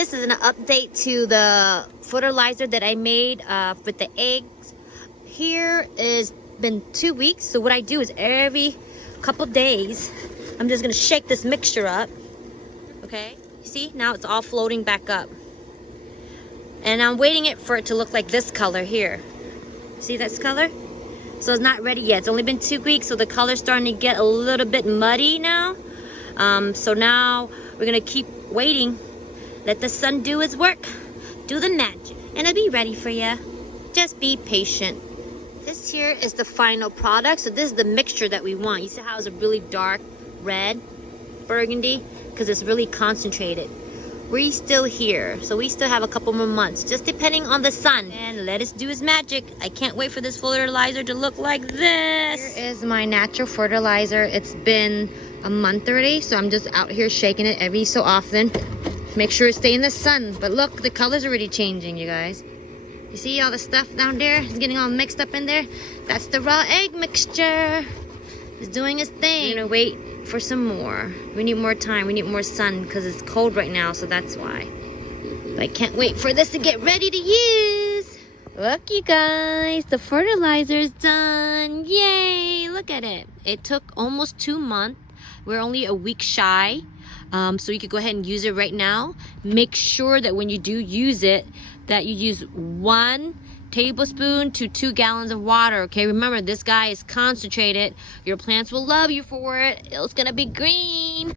this is an update to the fertilizer that I made with the eggs. Here is been 2 weeks. So what I do is every couple days, I'm just gonna shake this mixture up. Okay, see, now it's all floating back up. And I'm waiting for it to look like this color here. See this color? So it's not ready yet. It's only been 2 weeks, so the color's starting to get a little bit muddy now. So now we're gonna keep waiting. Let the sun do its work, do the magic, and it'll be ready for you. Just be patient. This here is the final product. So this is the mixture that we want. You see how it's a really dark red, burgundy? Because it's really concentrated. We're still here, so we still have a couple more months, just depending on the sun. And let us do his magic. I can't wait for this fertilizer to look like this. Here is my natural fertilizer. It's been a month already, so I'm just out here shaking it every so often. Make sure it stay in the sun. But look, the color's already changing, you guys. You see all the stuff down there? It's getting all mixed up in there. That's the raw egg mixture. It's doing its thing. We're gonna wait for some more. We need more time. We need more sun because it's cold right now, so that's why. But I can't wait for this to get ready to use. Look, you guys, the fertilizer's done. Yay! Look at it. It took almost 2 months. We're only a week shy. So you could go ahead and use it right now. Make sure that when you do use it, that you use 1 tablespoon to 2 gallons of water. Okay, remember, this guy is concentrated. Your plants will love you for it. It's gonna be green.